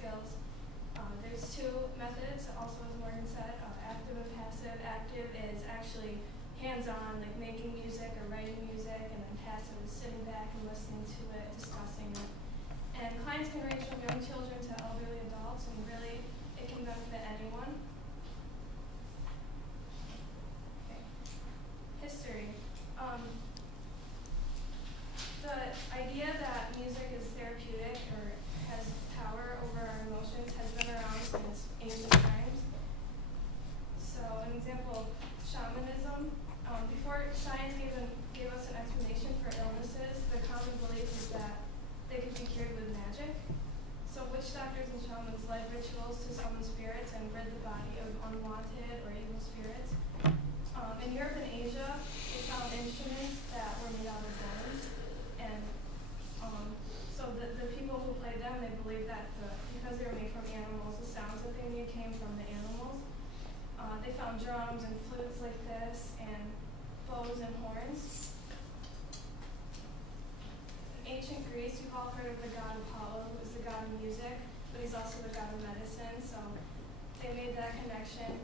skills. There's two methods, also as Morgan said, active and passive. Active is actually hands-on, like making music or writing music, and then passive is sitting back and listening to it, discussing it. And clients can range from young children to elderly adults, and really it can benefit anyone. Okay. History. The idea that music is therapeutic or has power over our emotions has been around since ancient times. So an example, shamanism. Before science gave us an explanation for illnesses, the common belief is that they could be cured with magic. So witch doctors and shamans led rituals to summon spirits and rid the body of unwanted or evil spirits. In Europe and Asia, they found instruments that were made out of bones. And so the people who played them, they believed that because they were made from animals, the sounds that they made came from the animals. They found drums and flutes like this, and bows and horns. In ancient Greece, you've all heard of the god Apollo, who is the god of music, but he's also the god of medicine, so they made that connection.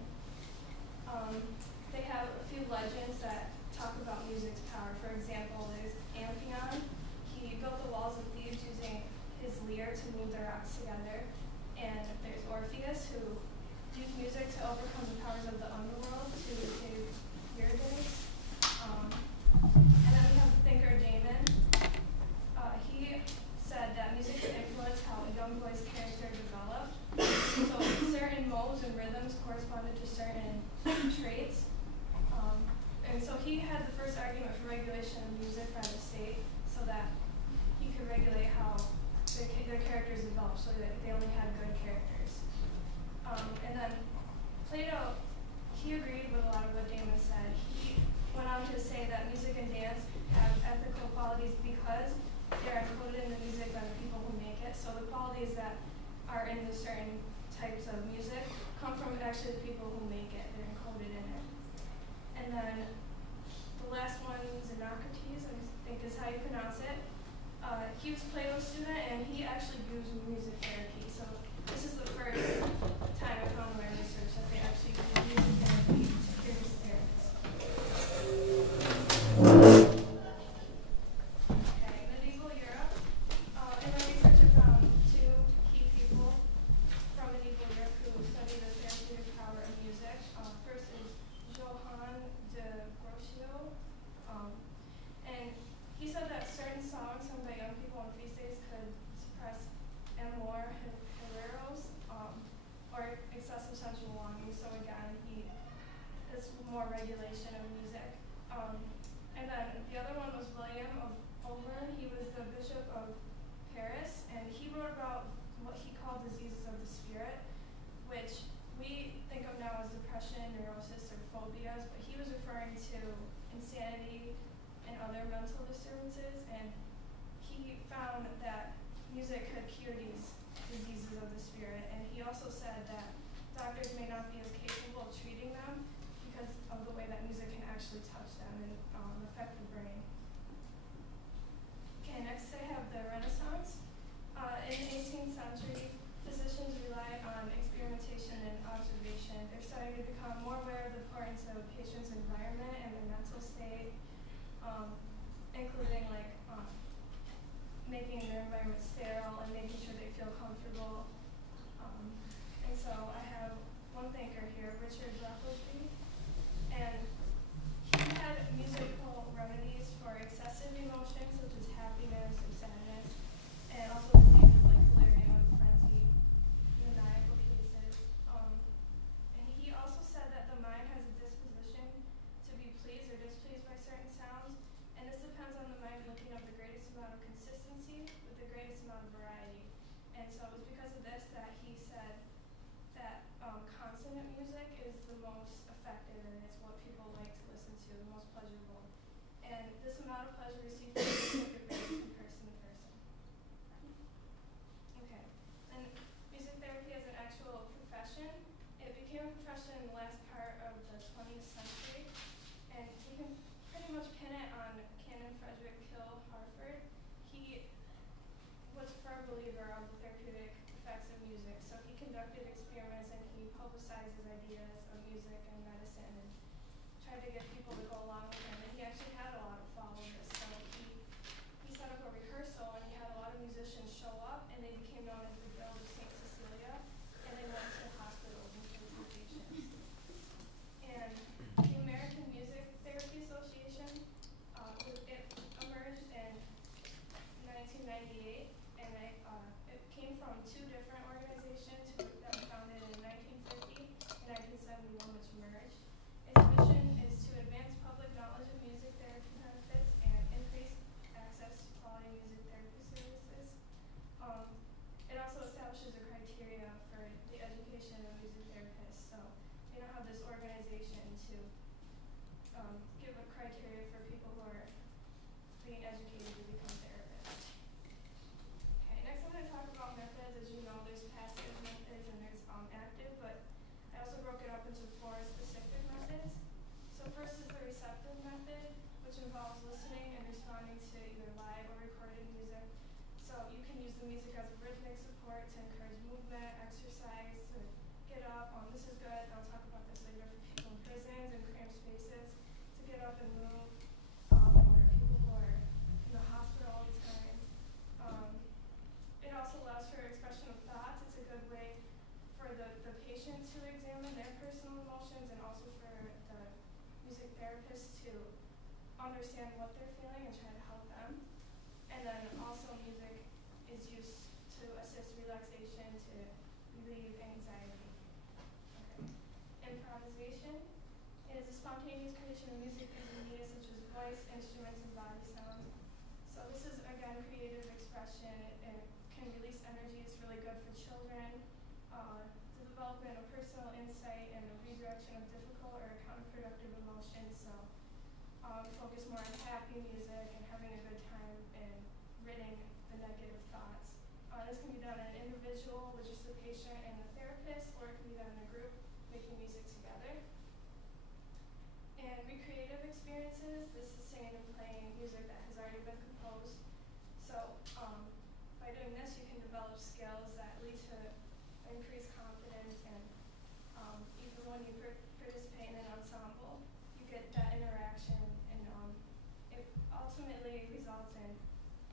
They have a few legends that talk about music's power. For example, there's Amphion. He built the walls of Thebes using his lyre to move the rocks together. And there's Orpheus, who used music to overcome the powers of the underworld to save Eurydice. And then we have the thinker Damon. He said that music can influence how a young boy's character developed. So certain modes and rhythms corresponded to certain traits. And so he had the first argument for regulation of music by the state so that he could regulate how their characters developed so that they only had good characters. And then Plato, he agreed with a lot of what Damon said. He went on to say that music and dance have ethical qualities because they're encoded in the music by the people who make it. So the qualities that are in the certain types of music come from actually the people who make it. They're encoded in it. And then the last one, Xenocrates, I think is how you pronounce it. He was Plato's student, and he actually used music therapy. So this is the first time I found in my research that they actually used music therapy to cure his therapists. Okay, medieval Europe. In my research, I found two key people from medieval Europe who studied the therapeutic power of music. First is Johann de Grocio, and he said that certain songs sung by young people on feast days could suppress amor hilaros, or excessive sensual longing. So again, there's more regulation of music. And then the other one was William of Auvergne. He was the bishop of Paris, and he wrote about what he called diseases of the spirit, which we think of now as depression, neurosis, or phobias, but he was referring to insanity and other mental disturbances, and he found that music could cure these diseases of the spirit. And he also said that doctors may not be as capable of treating them because of the way that music can actually touch them and affect the brain. Okay, next I have the Renaissance. In the 18th century, physicians relied on experimentation and observation. They're starting to become more aware of the importance of a patient's environment and their mental state, including making their environment sterile and making sure they feel comfortable. And so I have one thinker here, Richard Rockleby, and he had musical remedies for excessive emotions such as happiness or sadness, and also diseases like delirium, frenzy, maniacal cases. And he also said that the mind has a disposition to be pleased or displeased by certain sounds, and this depends on the mind looking up the greatest amount of consistency with the greatest amount of variety. And so it was because of this that he said that consonant music is the most effective, and it's what people like to listen to, the most pleasurable. And this amount of pleasure received from music varies from person to person. Okay, and music therapy as an actual profession, it became a profession in the last part of the 20th century, and we can pretty much pin it on Canon Frederick Hill Harford. He was a firm believer of the therapeutic effects of music. conducted experiments and he publicized his ideas of music and medicine and tried to get people to go along with him. And he actually had a lot of followers. So he set up a rehearsal and he had a lot of musicians show up and they became known as the Guild of St. Cecilia. And they went to hospitals and cared for patients. And the American Music Therapy Association, it emerged in 1998, and it came from two different organizations that were founded in 1950 and 1971, which merged. Its mission is to advance public knowledge of music therapy benefits and increase access to quality music therapy services. It also establishes a criteria for the education of music therapists. So they now have this organization to give a criteria for people who are being educated to become therapists. Okay, next I'm going to talk about methods. As you know, there's passive methods and there's active, but I also broke it up into 4 specific methods. So first is the receptive method, which involves listening and responding to either live or recorded music. So you can use the music as a rhythmic support to encourage movement, exercise, to get up. This is good. I'll talk about this later for people in prisons and cramped spaces, to get up and move, or people who are in the hospital all the time. It also allows for expression of thoughts. It's a good way for the patient to examine their personal emotions and also for the music therapist to understand what they're feeling and try to help them. And then also music is used to assist relaxation, to relieve anxiety. Okay. Improvisation is a spontaneous creation of music using media such as voice, instruments, and body sounds. So this is, again, creative expression. It can release energy. It's really good for children. The development of personal insight and the redirection of difficult or counterproductive emotions. So focus more on happy music and having a good time and ridding the negative thoughts. This can be done in an individual with just the patient and the therapist, or it can be done in a group making music together. And recreative experiences, this is singing and playing music that has already been composed. So by doing this, you can develop skills that lead to increased confidence, and even when you participate in an ensemble, you get that interaction, and it ultimately results in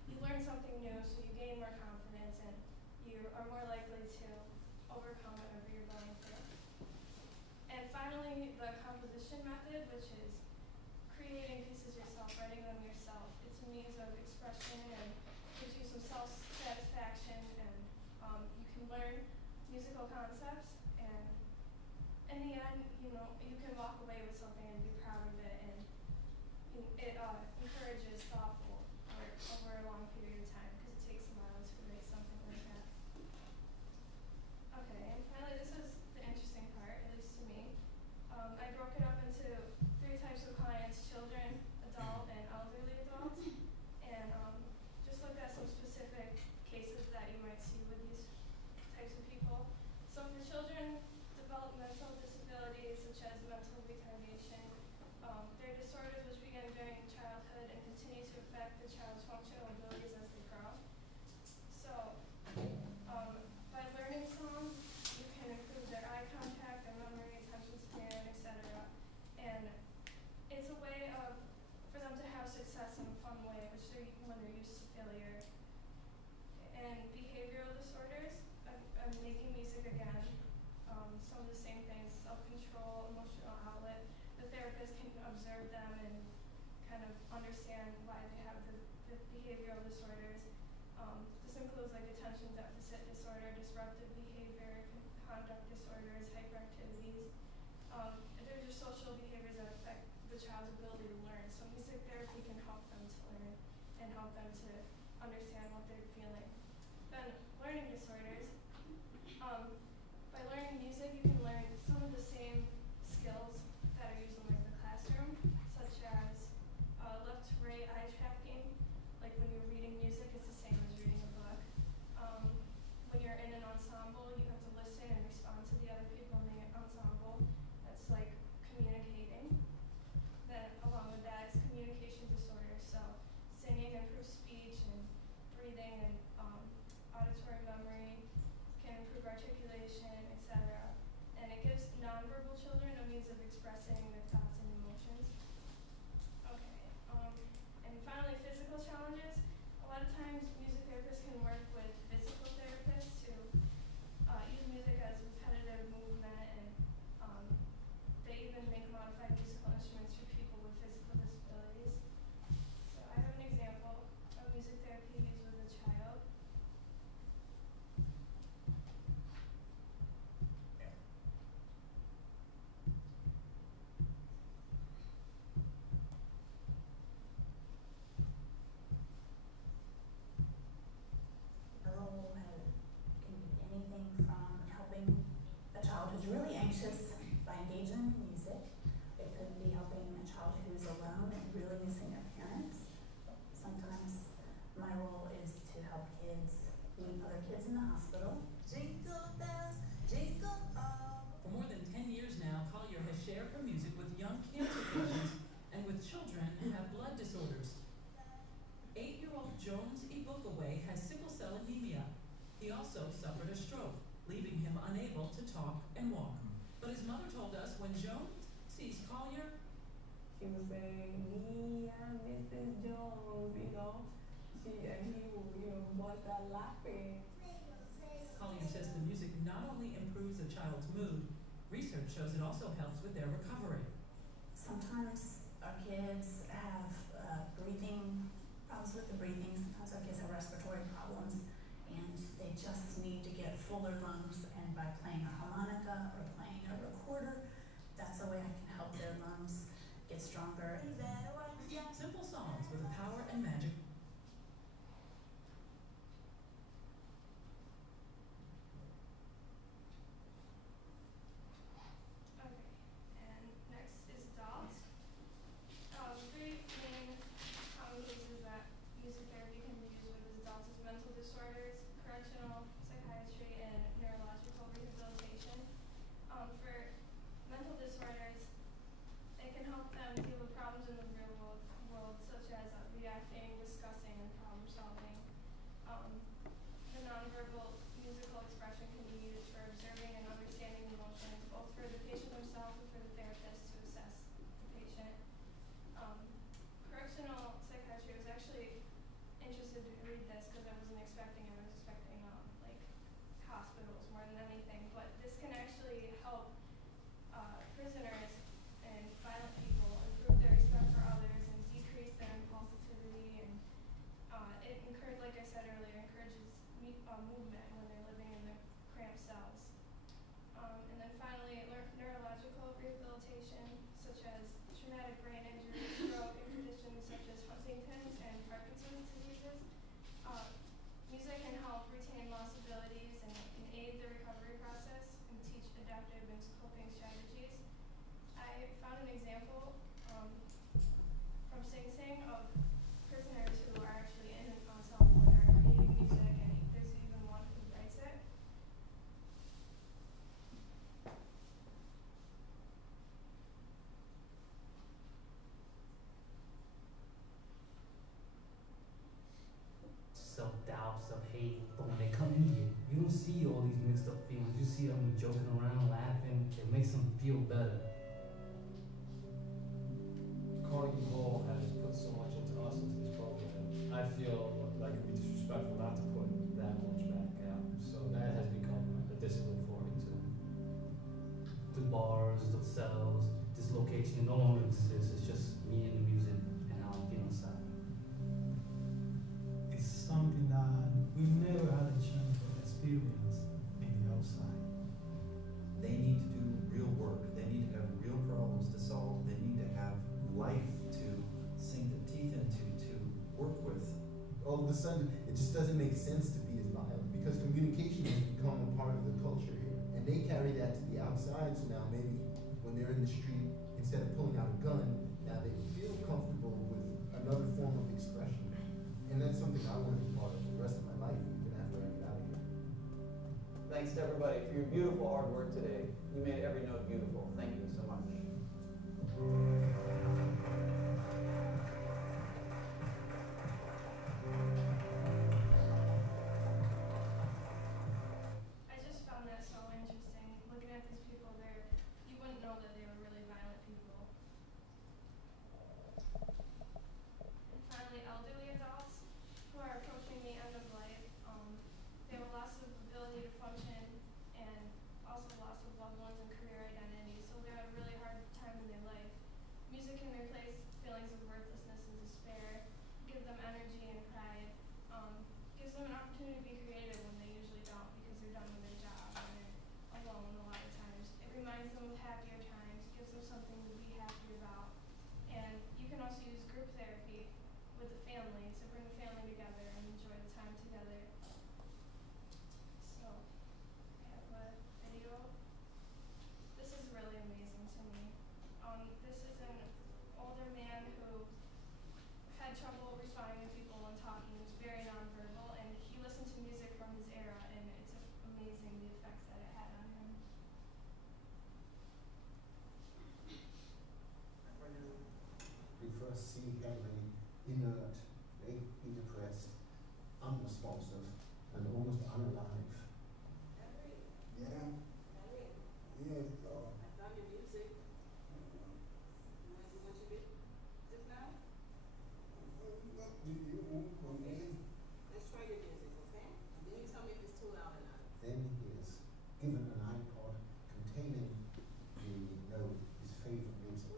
you learn something new, so you gain more confidence, and you are more likely to overcome whatever you're going through. And finally, the composition method, which is creating pieces yourself, writing them yourself. It's a means of expression and gives you some self-satisfaction, and you can learn musical concepts, and in the end, you can walk away with something and be proud of it, and it encourages thoughtful work over a long period of time, because it takes a while to write something like that. Okay, and finally, this is the interesting part, at least to me. I broke it up into 3 types of clients: children, adult, and elderly adults, and just looked at some specific cases that you might see with these types of people. So for children, developmental disabilities such as mental retardation, they're disorders which begin during childhood and continue to affect the child's functional abilities as they grow. So by learning songs, you can improve their eye contact, their memory, attention span, etc. And it's a way for them to have success in a fun way, which when they're used to failure. And behavioral disorders, I'm making music again. Some of the same things: self-control, emotional outlet. The therapist can observe them and kind of understand why they have the behavioral disorders. This includes like attention deficit disorder, disruptive behavior, conduct disorders, hyperactivities. They're just social behaviors that affect the child's ability to learn. So music therapy can help them to learn and help them to understand what they're feeling. Then learning disorders. By learning music, you can learn some of the same skills that are used in like the classroom, such as left-to-right eye tracking. Like when you're reading music, it's the same as reading a book. When you're in an ensemble, you have to listen and respond to the other people in the ensemble. That's like communicating. Then along with that is communication disorders. So singing improves speech, and breathing and auditory memory can improve articulation means of expressing their thoughts and emotions. Okay, and finally, physical challenges. A lot of times, music therapists can work with physical therapists to use music as repetitive movement, and they even make modified musical instruments for people with physical disabilities. So I have an example of music therapy used with a child. Role can be anything from helping a child who's really anxious by engaging in music. It could be helping a child who's alone and really missing their parents. Sometimes my role is to help kids meet other kids in the hospital. Jingle bells, jingle all. For more than 10 years now, Collier has shared her music with young cancer patients and with children who have blood disorders. 8-year-old Jones Ibukaway has sickle cell anemia. He also suffered a stroke, leaving him unable to talk and walk. But his mother told us when Jones sees Collier, she was saying, me and Mrs. Jones, and he would, bust out laughing. Collier says the music not only improves a child's mood, research shows it also helps with their recovery. Sometimes our kids have problems with the breathing. Sometimes our kids have respiratory problems, and they just need to get fuller lungs. And by playing a harmonica or playing a recorder, that's a way I can help their lungs get stronger. Simple songs with the power and magic. Okay, and next is adults. Three main common cases that music therapy can be used with adults is mental disorders, correctional psychiatry, and neurological rehabilitation. For mental disorders, it can help them deal with problems in the real world such as reacting, discussing, and problem solving. The nonverbal musical expression can be used for observing and understanding emotions, both for the patient themselves and for the therapist to assess the patient. Correctional psychiatry, I was actually interested to read this because I wasn't expecting it. I was expecting like hospitals more than anything, but this can actually help prisoners and violent people improve their respect for others and decrease their impulsivity, and it like I said earlier, encourages movement when they're living in the cramped cells. And then finally, neurological rehabilitation, such as traumatic brain injury, stroke, and conditions such as Huntington's and Parkinson's diseases. Music can help retain lost abilities and can aid the recovery process and teach adaptive and coping strategies. I found an example from Sing Sing of prisoners who are actually in an ensemble and are creating music, and there's even one who writes it. Self-doubt, self-hate, but when they come in here, you don't see all these mixed up feelings. You see them joking around, laughing. It makes them feel better. Carnegie Hall has put so much into us into this program. I feel like it would be disrespectful not to put that much back out. So that has become a discipline for me too. The bars, the cells, this location no longer exists. It's just me and the music and how I feel inside. It's something that we've never had a chance to experience in the outside. They need to do real work. They need to have real problems to solve. They need to have life to sink their teeth into, to work with. All of a sudden, it just doesn't make sense to be as violent because communication has become a part of the culture here. And they carry that to the outside, so now maybe when they're in the street, instead of pulling out a gun, now they feel comfortable with another form of expression. And that's something I want to be part of the rest of my life, even after I get out of here. Thanks to everybody for your beautiful hard work today. You made every note beautiful. Thank you so much. I just found that so interesting. Looking at these people, you wouldn't know that they were really are approaching the end of life. They have a loss of ability to function and also loss of loved ones and career identity. So they're at a really hard time in their life. Music can replace feelings of worthlessness and despair, give them energy and pride, gives them an opportunity to be creative when they usually don't because they're done with their job and they're alone a lot of times. It reminds them of happier times, gives them something to be happy about. And you can also use group therapy with the family to bring the family together and enjoy the time together. So, I have a video. This is really amazing to me. This is an older man who had trouble responding to people and talking. He was very nonverbal, and he listened to music from his era, and it's amazing the effects that it had on him. We first see Henry inert, vaguely depressed, unresponsive, and almost unalive. Yeah. Yes, Lord. I found your music. You want to see what you did just now? What do you want from me? Let's try your music, okay? And then you tell me if it's too loud or not. Then he is given an iPod containing his favorite music.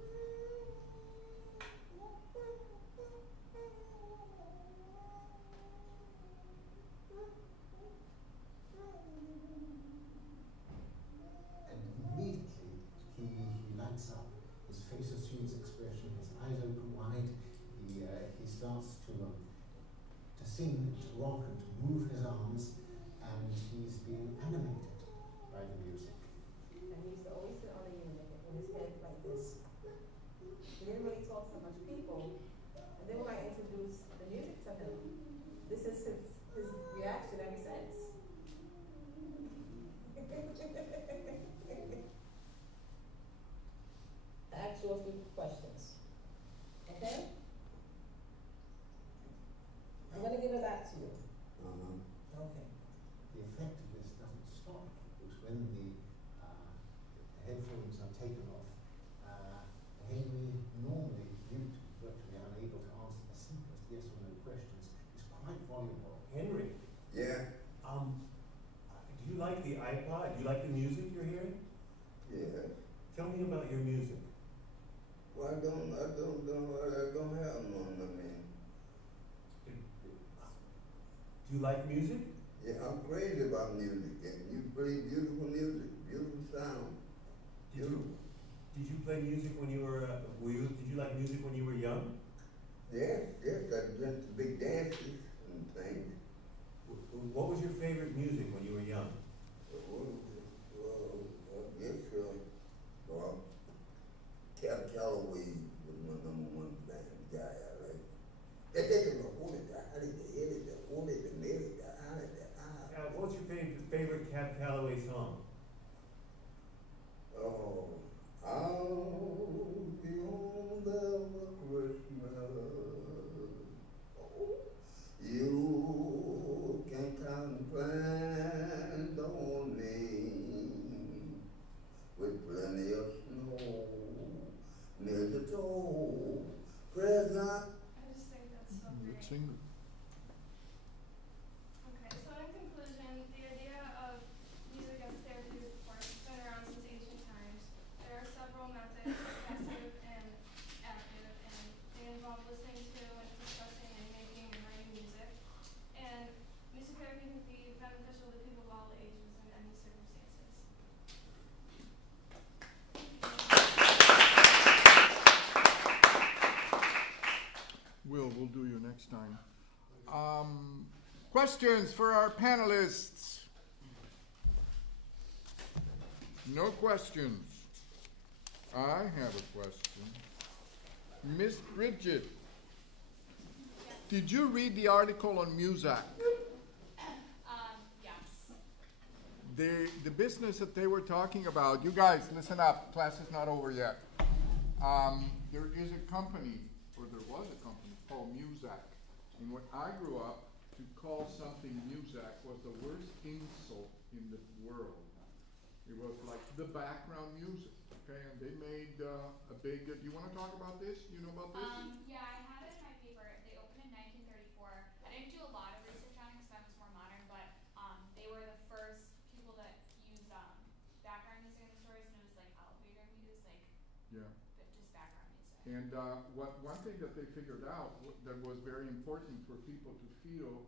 And immediately he lights up. His face assumes expression. His eyes open wide. He starts to sing, to rock, and to move his arms, and he's being animated by the music. And he used to always sit on the unit with his head like this. He didn't really talk to much people. And then when I introduced the music to him, this is his reaction ever since. I asked you a few questions. Okay? I'm going to give it back to you. Okay. The effect of this doesn't stop, because when the headphones are taken off, Henry, normally mute, virtually unable to answer the simplest yes or no questions, is quite voluble. Henry, Yeah. do you like the iPod? Do you like the music you're hearing? Yeah. Tell me about your music. Well, I don't have none, I mean. Do you like music? Yeah, I'm crazy about music, and you play beautiful music, beautiful sound. Beautiful. Did you play music when you were, did you like music when you were young? Yes, I went to big dances and things. What was your favorite music when you were young? I guess, Cap Calloway was my number one band guy I like. What's your favorite Cab Calloway song? Oh, I'll be home there for Christmas. You can come and plan on me with plenty of snow, mistletoe, present. I just think that's so great. Singer. Okay, so in conclusion, the idea of music as therapeutic force has been around since ancient times. There are several methods, passive and active, and they involve listening to and discussing and making and writing music. And music therapy can be beneficial to people of all ages in any circumstances. We'll do you next time. Questions for our panelists? No questions. I have a question. Miss Bridget, did you read the article on Muzak? Yes. The business that they were talking about, you guys, listen up, class is not over yet. There is a company, or there was a company, called Muzak. And when I grew up, to call something Muzak was the worst insult in the world. It was like the background music, okay? And they made a big, do you want to talk about this? Do you know about this? Yeah, I had it in my paper. They opened in 1934. I didn't do a lot Yeah. but just background music. And one thing that they figured out that was very important for people to feel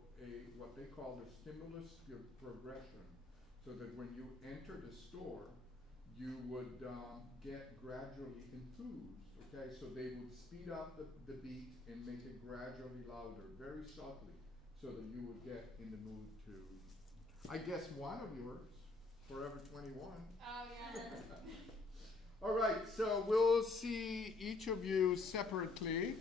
what they call the stimulus progression, so that when you enter the store, you would get gradually enthused. Okay, so they would speed up the beat and make it gradually louder, very softly, so that you would get in the mood to. I guess one of yours, Forever 21. Oh yeah. All right, so we'll see each of you separately.